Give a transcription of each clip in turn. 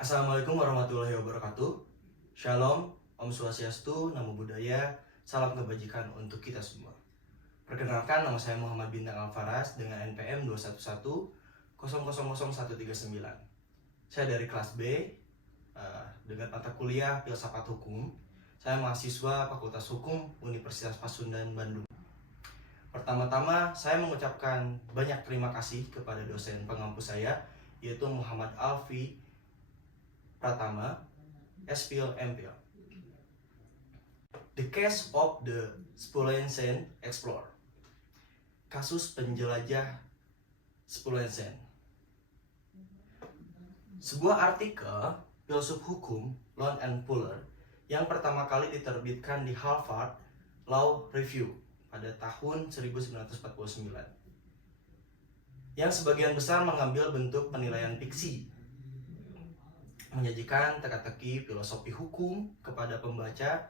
Assalamualaikum warahmatullahi wabarakatuh. Shalom, Om Swastiastu, Namo Buddhaya, salam kebajikan untuk kita semua. Perkenalkan, nama saya Muhammad Bintang Alfaras dengan NPM 211000139. Saya dari kelas B dengan mata kuliah Filsafat Hukum. Saya mahasiswa Fakultas Hukum Universitas Pasundan, Bandung. Pertama-tama, saya mengucapkan banyak terima kasih kepada dosen pengampu saya, yaitu Muhammad Alfi Pratama, SPhil MPhil. The Case of the Spullenzen Explorer. Kasus penjelajah Spullenzen. Sebuah artikel filsuf hukum Lone and Fuller yang pertama kali diterbitkan di Harvard Law Review pada tahun 1949, yang sebagian besar mengambil bentuk penilaian fiksi, menyajikan teka-teki filosofi hukum kepada pembaca,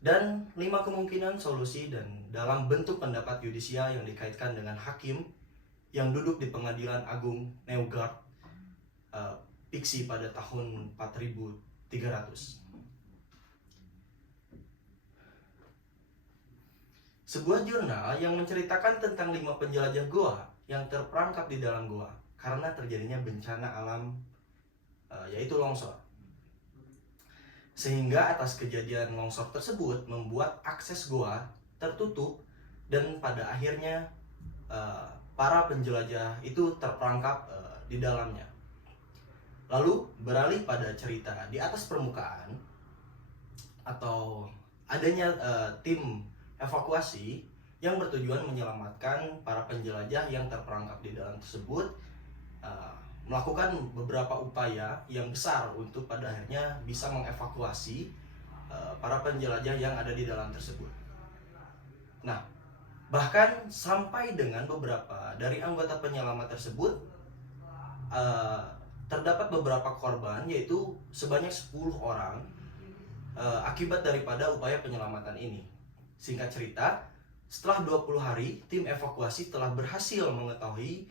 dan 5 kemungkinan solusi dan dalam bentuk pendapat yudisial yang dikaitkan dengan hakim yang duduk di Pengadilan Agung Neugarth, fiksi pada tahun 4300. Sebuah jurnal yang menceritakan tentang 5 penjelajah goa yang terperangkap di dalam goa karena terjadinya bencana alam, yaitu longsor. Sehingga atas kejadian longsor tersebut membuat akses goa tertutup dan pada akhirnya para penjelajah itu terperangkap di dalamnya. Lalu beralih pada cerita di atas permukaan atau adanya tim evakuasi yang bertujuan menyelamatkan para penjelajah yang terperangkap di dalam tersebut, melakukan beberapa upaya yang besar untuk pada akhirnya bisa mengevakuasi para penjelajah yang ada di dalam tersebut. Nah, bahkan sampai dengan beberapa dari anggota penyelamat tersebut terdapat beberapa korban, yaitu sebanyak 10 orang akibat daripada upaya penyelamatan ini. Singkat cerita, setelah 20 hari, tim evakuasi telah berhasil mengetahui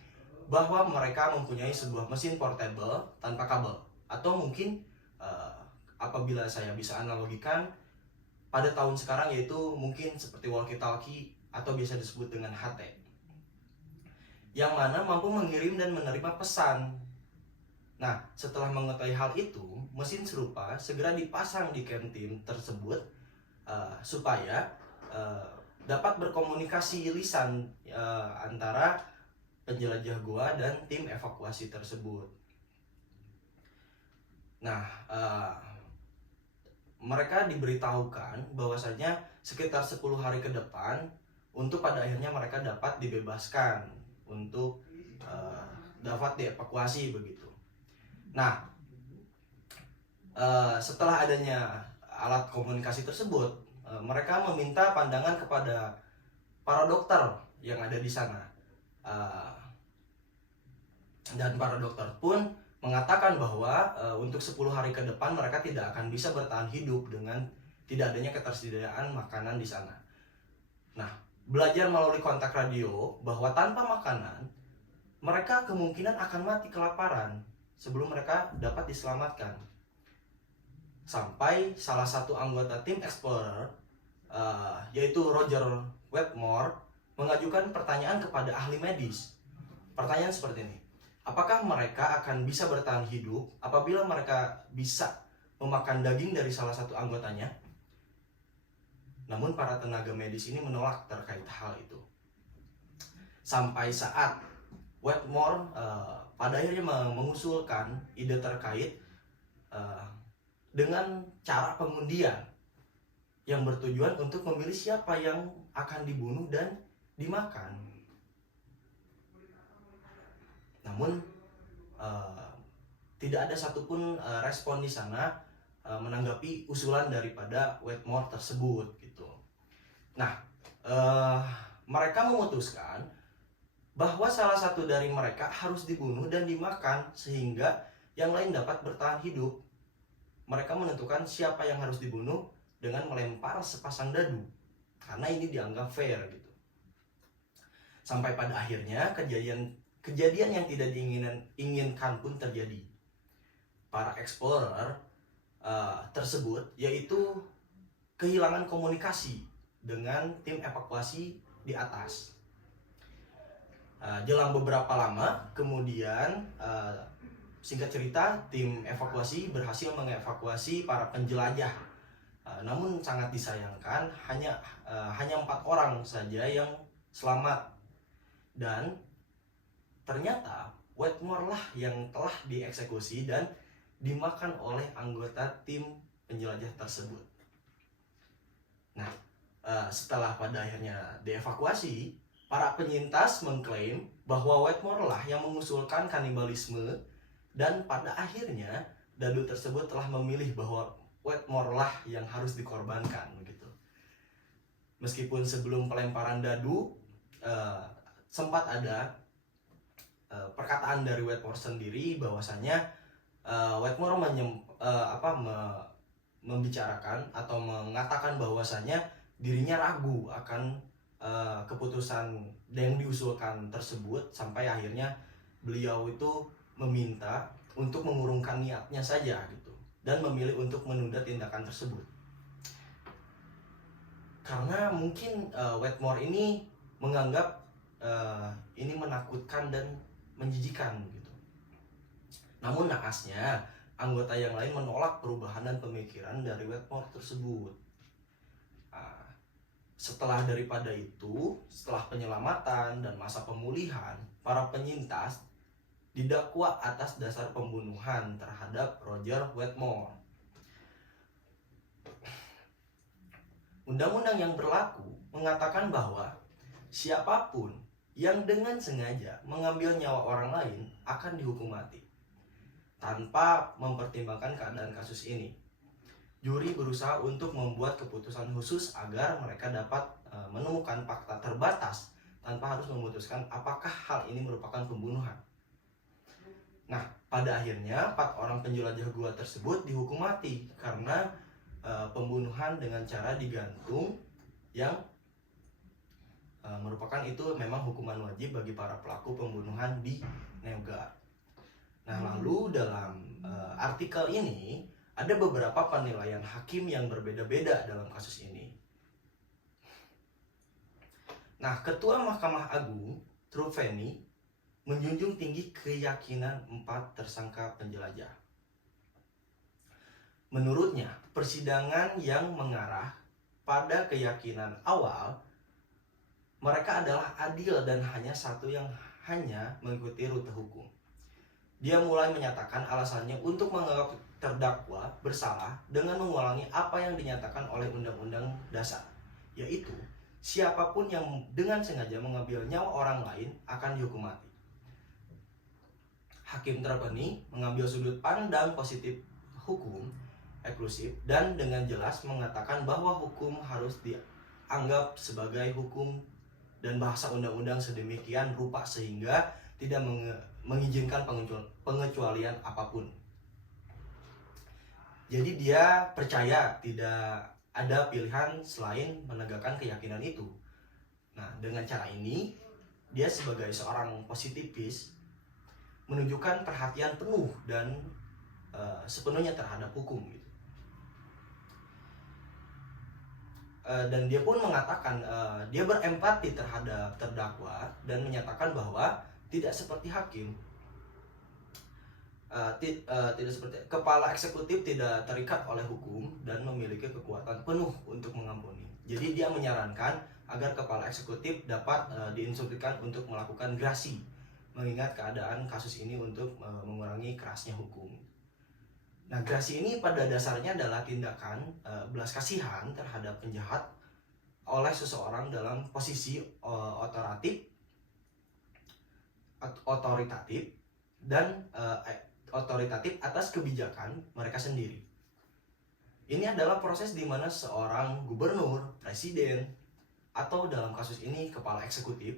bahwa mereka mempunyai sebuah mesin portable tanpa kabel, atau mungkin apabila saya bisa analogikan pada tahun sekarang, yaitu mungkin seperti walkie-talkie atau biasa disebut dengan HT, yang mana mampu mengirim dan menerima pesan. Nah, setelah mengetahui hal itu, mesin serupa segera dipasang di camp tim tersebut supaya dapat berkomunikasi lisan antara penjelajah goa dan tim evakuasi tersebut. Nah, mereka diberitahukan bahwasanya sekitar 10 hari ke depan untuk pada akhirnya mereka dapat dibebaskan untuk dapat dievakuasi begitu. Nah, setelah adanya alat komunikasi tersebut, mereka meminta pandangan kepada para dokter yang ada di sana, dan para dokter pun mengatakan bahwa untuk 10 hari ke depan mereka tidak akan bisa bertahan hidup dengan tidak adanya ketersediaan makanan di sana. Nah, belajar melalui kontak radio bahwa tanpa makanan mereka kemungkinan akan mati kelaparan sebelum mereka dapat diselamatkan. Sampai salah satu anggota tim explorer, yaitu Roger Wetmore, mengajukan pertanyaan kepada ahli medis. Pertanyaan seperti ini: apakah mereka akan bisa bertahan hidup apabila mereka bisa memakan daging dari salah satu anggotanya? Namun para tenaga medis ini menolak terkait hal itu. Sampai saat Wetmore pada akhirnya mengusulkan ide terkait dengan cara pengundian yang bertujuan untuk memilih siapa yang akan dibunuh dan dimakan. Namun tidak ada satupun respon di sana menanggapi usulan daripada Wetmore tersebut gitu. Nah, mereka memutuskan bahwa salah satu dari mereka harus dibunuh dan dimakan sehingga yang lain dapat bertahan hidup. Mereka menentukan siapa yang harus dibunuh dengan melempar sepasang dadu, karena ini dianggap fair gitu. Sampai pada akhirnya kejadian yang tidak diinginkan pun terjadi. para explorer tersebut, yaitu kehilangan komunikasi dengan tim evakuasi di atas. Jelang beberapa lama kemudian, singkat cerita, tim evakuasi berhasil mengevakuasi para penjelajah. Namun sangat disayangkan, hanya 4 orang saja yang selamat, dan ternyata Wetmore lah yang telah dieksekusi dan dimakan oleh anggota tim penjelajah tersebut. Nah, setelah pada akhirnya dievakuasi, para penyintas mengklaim bahwa Wetmore lah yang mengusulkan kanibalisme, dan pada akhirnya dadu tersebut telah memilih bahwa Wetmore lah yang harus dikorbankan begitu. Meskipun sebelum pelemparan dadu sempat ada perkataan dari Wetmore sendiri bahwasanya Wetmore membicarakan atau mengatakan bahwasanya dirinya ragu akan keputusan yang diusulkan tersebut, sampai akhirnya beliau itu meminta untuk mengurungkan niatnya saja gitu, dan memilih untuk menunda tindakan tersebut. Karena mungkin Wetmore ini menganggap ini menakutkan dan menjijikan gitu. Namun naasnya, anggota yang lain menolak perubahan dan pemikiran dari Wetmore tersebut. Setelah daripada itu, setelah penyelamatan dan masa pemulihan, para penyintas didakwa atas dasar pembunuhan terhadap Roger Wetmore. Undang-undang yang berlaku mengatakan bahwa siapapun yang dengan sengaja mengambil nyawa orang lain akan dihukum mati. Tanpa mempertimbangkan keadaan kasus ini, juri berusaha untuk membuat keputusan khusus agar mereka dapat menemukan fakta terbatas tanpa harus memutuskan apakah hal ini merupakan pembunuhan. Nah, pada akhirnya 4 orang penjelajah gua tersebut dihukum mati karena pembunuhan dengan cara digantung, yang merupakan itu memang hukuman wajib bagi para pelaku pembunuhan di Neuga. Nah, lalu dalam artikel ini ada beberapa penilaian hakim yang berbeda-beda dalam kasus ini. Nah, Ketua Mahkamah Agung, Truveni, menjunjung tinggi keyakinan 4 tersangka penjelajah. Menurutnya, persidangan yang mengarah pada keyakinan awal mereka adalah adil dan hanya satu yang hanya mengikuti rute hukum. Dia mulai menyatakan alasannya untuk menganggap terdakwa bersalah dengan mengulangi apa yang dinyatakan oleh Undang-Undang Dasar, yaitu siapapun yang dengan sengaja mengambil nyawa orang lain akan dihukum mati. Hakim Truveni mengambil sudut pandang positif hukum eksklusif dan dengan jelas mengatakan bahwa hukum harus dianggap sebagai hukum dan bahasa undang-undang sedemikian rupa sehingga tidak mengizinkan pengecualian apapun. Jadi dia percaya tidak ada pilihan selain menegakkan keyakinan itu. Nah, dengan cara ini dia sebagai seorang positifis menunjukkan perhatian penuh dan sepenuhnya terhadap hukum gitu. Dan dia pun mengatakan dia berempati terhadap terdakwa dan menyatakan bahwa tidak seperti hakim, tidak seperti kepala eksekutif tidak terikat oleh hukum dan memiliki kekuatan penuh untuk mengampuni. Jadi dia menyarankan agar kepala eksekutif dapat diinstruksikan untuk melakukan grasi, mengingat keadaan kasus ini untuk mengurangi kerasnya hukum. Nah, grasi ini pada dasarnya adalah tindakan belas kasihan terhadap penjahat oleh seseorang dalam posisi otoritatif dan otoritatif atas kebijakan mereka sendiri. Ini adalah proses di mana seorang gubernur, presiden, atau dalam kasus ini kepala eksekutif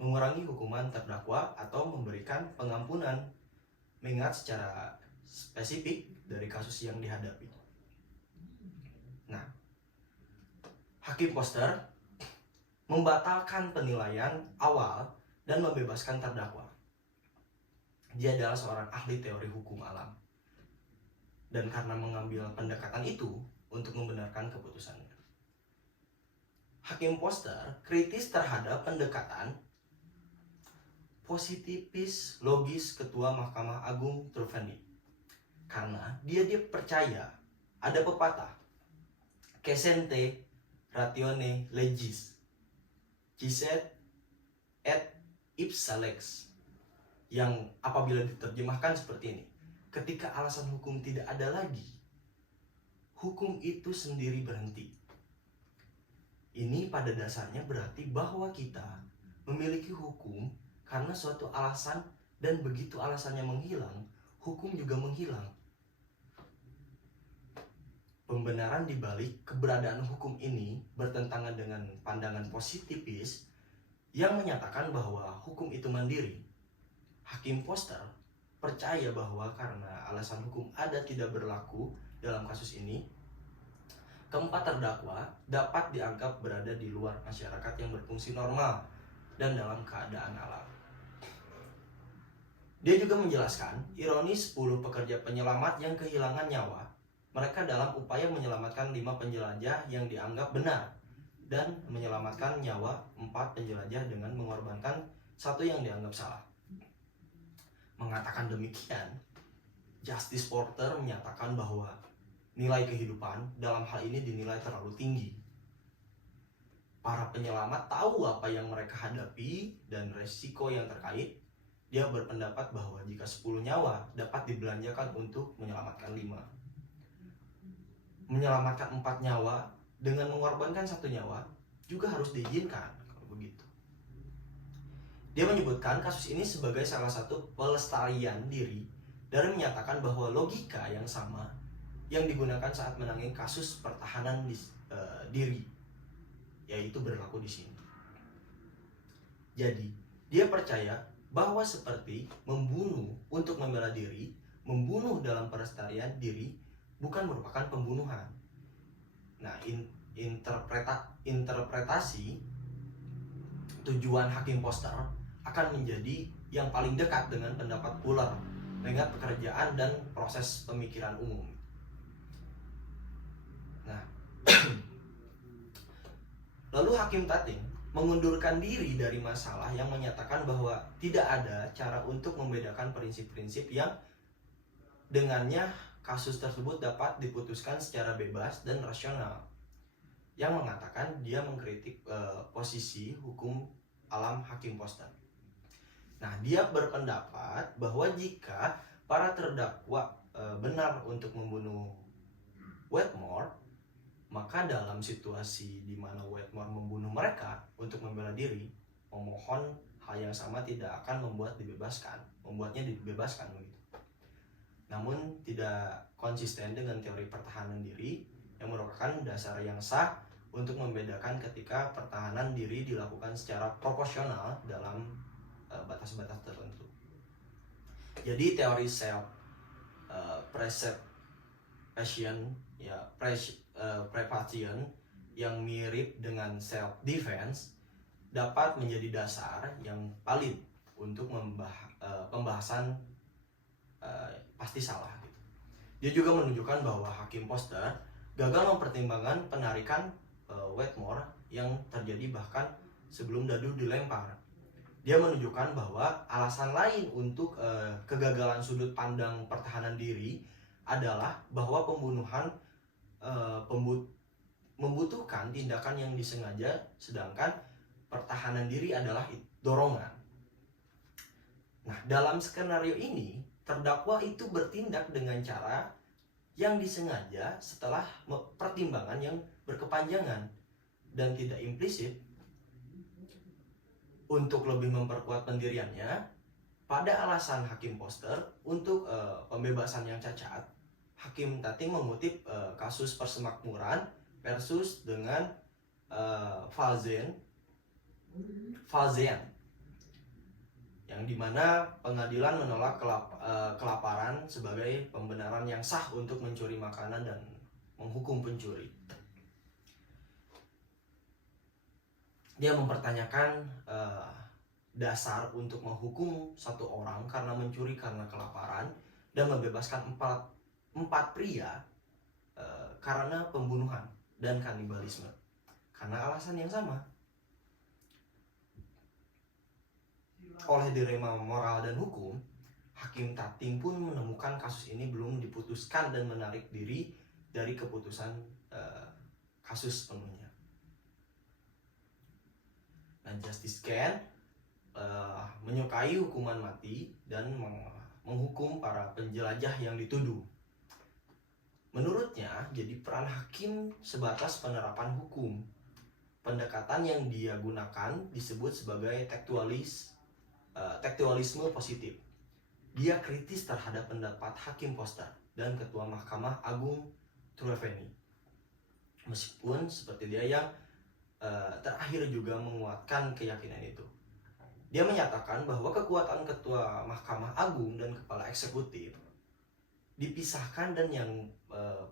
mengurangi hukuman terdakwa atau memberikan pengampunan mengingat secara spesifik dari kasus yang dihadapi. Nah, Hakim Koster membatalkan penilaian awal dan membebaskan terdakwa. Dia adalah seorang ahli teori hukum alam. dan karena mengambil pendekatan itu untuk membenarkan keputusannya. Hakim Foster kritis terhadap pendekatan positifis logis Ketua Mahkamah Agung Truffaut karena dia percaya ada pepatah Cessante ratione legis cicet et ipsa lex, yang apabila diterjemahkan seperti ini: ketika alasan hukum tidak ada lagi, hukum itu sendiri berhenti. Ini pada dasarnya berarti bahwa kita memiliki hukum karena suatu alasan, dan begitu alasannya menghilang, hukum juga menghilang. Pembenaran di balik keberadaan hukum ini bertentangan dengan pandangan positifis yang menyatakan bahwa hukum itu mandiri. Hakim Foster percaya bahwa karena alasan hukum ada tidak berlaku dalam kasus ini, keempat terdakwa dapat dianggap berada di luar masyarakat yang berfungsi normal dan dalam keadaan alam. Dia juga menjelaskan ironis 10 pekerja penyelamat yang kehilangan nyawa mereka dalam upaya menyelamatkan 5 penjelajah yang dianggap benar dan menyelamatkan nyawa 4 penjelajah dengan mengorbankan 1 yang dianggap salah. Mengatakan demikian, Justice Porter menyatakan bahwa nilai kehidupan dalam hal ini dinilai terlalu tinggi. Para penyelamat tahu apa yang mereka hadapi dan resiko yang terkait. Dia berpendapat bahwa jika 10 nyawa dapat dibelanjakan untuk menyelamatkan 5, menyelamatkan 4 nyawa dengan mengorbankan 1 nyawa juga harus diizinkan kalau begitu. Dia menyebutkan kasus ini sebagai salah satu pelestarian diri dari menyatakan bahwa logika yang sama yang digunakan saat menangani kasus pertahanan diri, yaitu berlaku di sini. Jadi, dia percaya bahwa seperti membunuh untuk membela diri, membunuh dalam pelestarian diri bukan merupakan pembunuhan. Nah, interpretasi tujuan Hakim Foster akan menjadi yang paling dekat dengan pendapat Fuller mengingat pekerjaan dan proses pemikiran umum. Nah, lalu Hakim Tating mengundurkan diri dari masalah yang menyatakan bahwa tidak ada cara untuk membedakan prinsip-prinsip yang dengannya kasus tersebut dapat diputuskan secara bebas dan rasional, yang mengatakan dia mengkritik posisi hukum alam Hakim Foster. Nah, dia berpendapat bahwa jika para terdakwa benar untuk membunuh Wetmore, maka dalam situasi di mana Wetmore membunuh mereka untuk membela diri, memohon hal yang sama tidak akan membuatnya dibebaskan begitu. Namun tidak konsisten dengan teori pertahanan diri yang merupakan dasar yang sah untuk membedakan ketika pertahanan diri dilakukan secara proporsional dalam batas-batas tertentu. Jadi teori self preservation prevention yang mirip dengan self defense dapat menjadi dasar yang valid untuk pembahasan pasti salah gitu. Dia juga menunjukkan bahwa Hakim Foster gagal mempertimbangkan penarikan Wetmore yang terjadi bahkan sebelum dadu dilempar. Dia menunjukkan bahwa alasan lain untuk kegagalan sudut pandang pertahanan diri adalah bahwa pembunuhan membutuhkan tindakan yang disengaja, sedangkan pertahanan diri adalah dorongan. Nah, dalam skenario ini terdakwa itu bertindak dengan cara yang disengaja setelah pertimbangan yang berkepanjangan dan tidak implisit untuk lebih memperkuat pendiriannya. Pada alasan Hakim Foster untuk pembebasan yang cacat, Hakim Tating mengutip kasus persemakmuran versus dengan Falzen yang dimana pengadilan menolak kelaparan sebagai pembenaran yang sah untuk mencuri makanan dan menghukum pencuri. Dia mempertanyakan dasar untuk menghukum satu orang karena mencuri karena kelaparan dan membebaskan 4 4 pria karena pembunuhan dan kanibalisme. Karena alasan yang sama. Oleh dilema moral dan hukum, Hakim Tating pun menemukan kasus ini belum diputuskan dan menarik diri dari keputusan kasus penuhnya. Nah, Justice Kent menyukai hukuman mati dan menghukum para penjelajah yang dituduh. Menurutnya, jadi peran hakim sebatas penerapan hukum. Pendekatan yang dia gunakan disebut sebagai tekstualisme positif. Dia kritis terhadap pendapat Hakim Foster dan Ketua Mahkamah Agung Treveny. Meskipun seperti dia yang terakhir juga menguatkan keyakinan itu. Dia menyatakan bahwa kekuatan Ketua Mahkamah Agung dan Kepala Eksekutif dipisahkan dan yang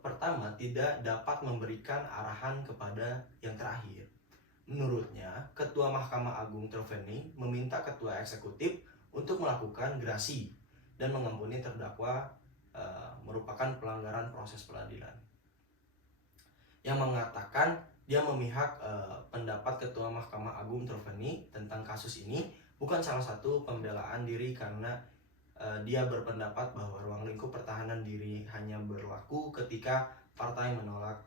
pertama tidak dapat memberikan arahan kepada yang terakhir. Menurutnya, Ketua Mahkamah Agung Treveny meminta Ketua Eksekutif untuk melakukan gerasi dan mengampuni terdakwa merupakan pelanggaran proses peradilan. Yang mengatakan dia memihak pendapat Ketua Mahkamah Agung Treveny tentang kasus ini bukan salah satu pembelaan diri karena dia berpendapat bahwa ruang lingkup pertahanan diri hanya berlaku ketika partai menolak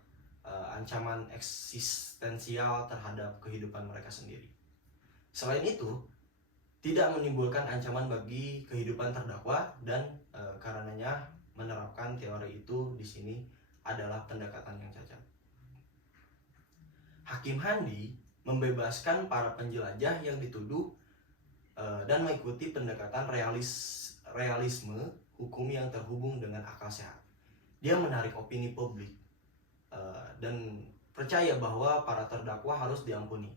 ancaman eksistensial terhadap kehidupan mereka sendiri. Selain itu, tidak menimbulkan ancaman bagi kehidupan terdakwa dan karenanya menerapkan teori itu di sini adalah pendekatan yang cacat. Hakim Handi membebaskan para penjelajah yang dituduh dan mengikuti pendekatan realisme hukum yang terhubung dengan akal sehat. Dia menarik opini publik dan percaya bahwa para terdakwa harus diampuni.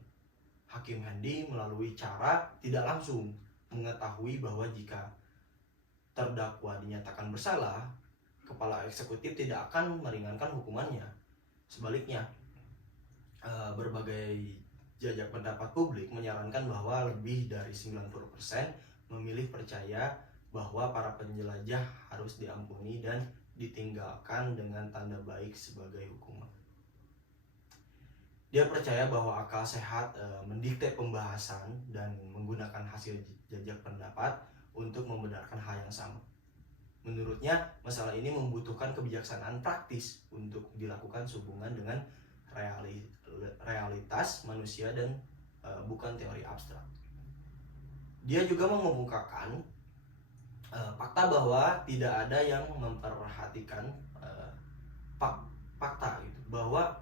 Hakim Handi melalui cara tidak langsung mengetahui bahwa jika terdakwa dinyatakan bersalah, Kepala Eksekutif tidak akan meringankan hukumannya. Sebaliknya, berbagai jajak pendapat publik menyarankan bahwa lebih dari 90% memilih percaya bahwa para penjelajah harus diampuni dan ditinggalkan dengan tanda baik sebagai hukuman. Dia percaya bahwa akal sehat mendikte pembahasan dan menggunakan hasil jajak pendapat untuk membenarkan hal yang sama. Menurutnya, masalah ini membutuhkan kebijaksanaan praktis untuk dilakukan sehubungan dengan realitas manusia dan bukan teori abstrak. Dia juga mengemukakan fakta bahwa tidak ada yang memperhatikan fakta gitu, bahwa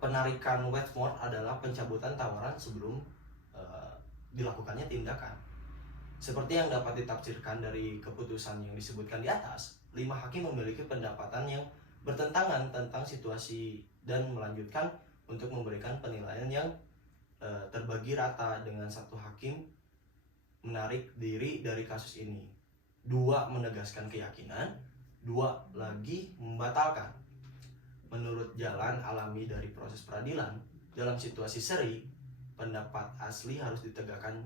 penarikan Westmore adalah pencabutan tawaran sebelum dilakukannya tindakan. Seperti yang dapat ditafsirkan dari keputusan yang disebutkan di atas, 5 hakim memiliki pendapatan yang bertentangan tentang situasi dan melanjutkan untuk memberikan penilaian yang terbagi rata dengan 1 hakim menarik diri dari kasus ini, 2 menegaskan keyakinan, 2 lagi membatalkan. Menurut jalan alami dari proses peradilan, dalam situasi seri, pendapat asli harus ditegakkan.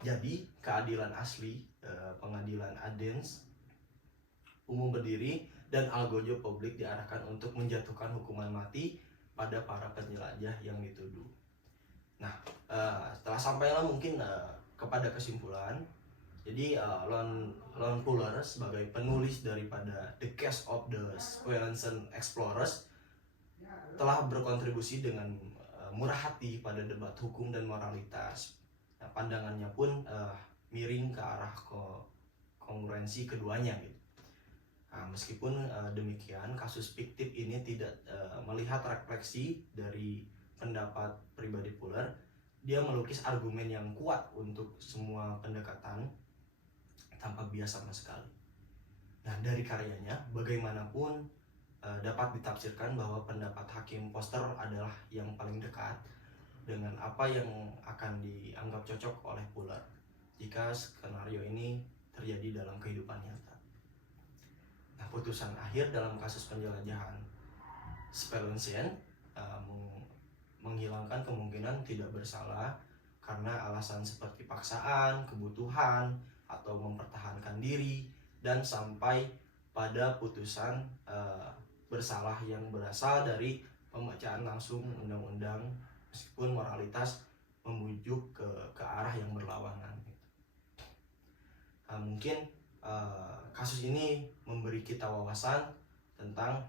Jadi, keadilan asli, pengadilan Adens umum berdiri dan algojo publik diarahkan untuk menjatuhkan hukuman mati pada para penjelajah yang dituduh. Nah, setelah sampailah mungkin kepada kesimpulan. Jadi Lon Fuller sebagai penulis daripada The Case of the Spelunson Explorers telah berkontribusi dengan murah hati pada debat hukum dan moralitas. Nah, pandangannya pun miring ke arah kongruensi keduanya gitu. Nah, meskipun demikian, kasus fiktif ini tidak melihat refleksi dari pendapat pribadi Fuller. Dia melukis argumen yang kuat untuk semua pendekatan tanpa bias sama sekali. Nah, dari karyanya, bagaimanapun dapat ditafsirkan bahwa pendapat Hakim Foster adalah yang paling dekat dengan apa yang akan dianggap cocok oleh Fuller jika skenario ini terjadi dalam kehidupan nyata. Nah, putusan akhir dalam kasus penjelajahan Spelunson menghilangkan kemungkinan tidak bersalah karena alasan seperti paksaan, kebutuhan, atau mempertahankan diri dan sampai pada putusan bersalah yang berasal dari pembacaan langsung undang-undang, meskipun moralitas membujuk ke arah yang berlawanan. Mungkin kasus ini memberi kita wawasan tentang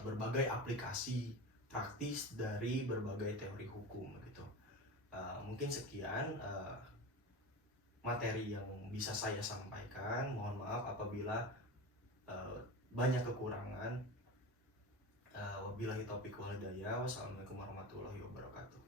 berbagai aplikasi praktis dari berbagai teori hukum gitu. Mungkin sekian materi yang bisa saya sampaikan. Mohon maaf apabila banyak kekurangan. Wabillahi taufiq wal hidayah. Wassalamualaikum warahmatullahi wabarakatuh.